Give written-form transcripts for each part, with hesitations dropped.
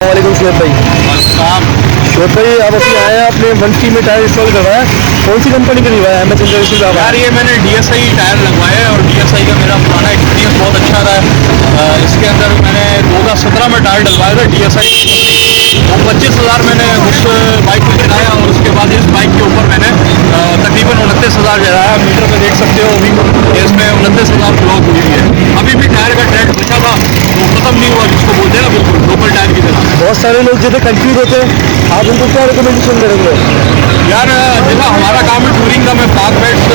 वालेकुम शोएब भाई। शोएब भाई आप अभी आए हैं, आपने 1T में टायर इंस्टॉल करवाया, कौन सी कंपनी का लगवाया है? एमएच इंटरनेशनल का? यार ये मैंने DSI टायर लगवाए हैं और DSI का मेरा पुराना एक्सपीरियंस बहुत अच्छा रहा है। इसके अंदर मैंने 2017 में टायर डलवाया था DSI और 25,000 मैंने उस बाइक में चलाया और उसके बाद इस बाइक के ऊपर मैंने तकरीबन 29,000 चलाया। मीटर में देख सकते हो अभी इसमें 29,000 ब्लॉक हुई है। अभी भी टायर का ट्रेंड बचा था तो ख़त्म नहीं हुआ, जिसको बोलते हैं ना बिल्कुल लोकल टायर की तरह। बहुत सारे लोग जो कंफ्यूज होते हैं, आप उनको क्या रिकमेंडेशन करेंगे? यार देखो हमारा काम है टूरिंग का। मैं पाक बैट्स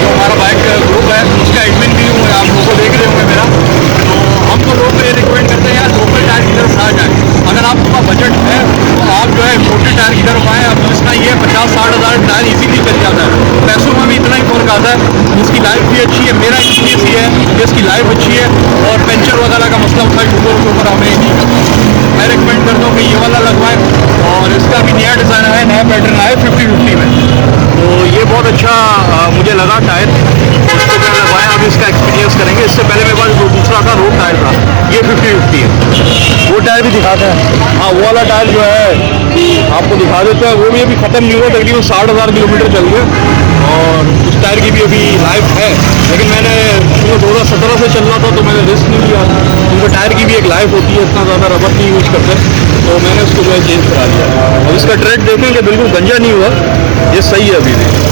जो हमारा बाइक ग्रुप है उसका एडमिन भी हूँ, आप लोगों को देख रहे होंगे मेरा। तो हम तो लोग ये रिकमेंड करते हैं यार लोकल टायर की तरफ आ जाए। अगर आपका बजट है तो आप जो है छोटे टायर की तरफ आएँ। अब इसका ये 50-60 हज़ार टायर इजीली चल जाता है, पैसों में भी इतना ही फर्क आता है। इसकी लाइफ भी अच्छी है, मेरा एक्सपीरियंस ये है कि इसकी लाइफ अच्छी है और पेंचर वगैरह का मसला होता है टूबों के ऊपर हमें नहीं करता। मैं रिकमेंड करता हूँ कि ये वाला लगवाएं। और इसका भी नया डिज़ाइन है, नया पैटर्न आया 50-50 में, तो ये बहुत अच्छा मुझे लगा टायर, उसको मैं लगवाया। अभी इसका एक्सपीरियंस करेंगे। इससे पहले मेरे पास जो दूसरा था रोड टायर था, ये 50-50 है। वो टायर भी दिखाता है? हाँ वो वाला टायर जो है आपको दिखा देते हैं, वो भी अभी ख़त्म नहीं हुआ, तकरीबन 60,000 किलोमीटर चल गए और उस टायर की भी अभी लाइफ है। लेकिन मैंने 2017 से चल रहा था तो मैंने रिस्क नहीं लिया, क्योंकि टायर की भी एक लाइफ होती है, इतना ज़्यादा रबर नहीं यूज़ करते, तो मैंने उसको जो है चेंज करा दिया। अब इसका ट्रेड देखेंगे बिल्कुल गंजा नहीं हुआ, ये सही है अभी भी।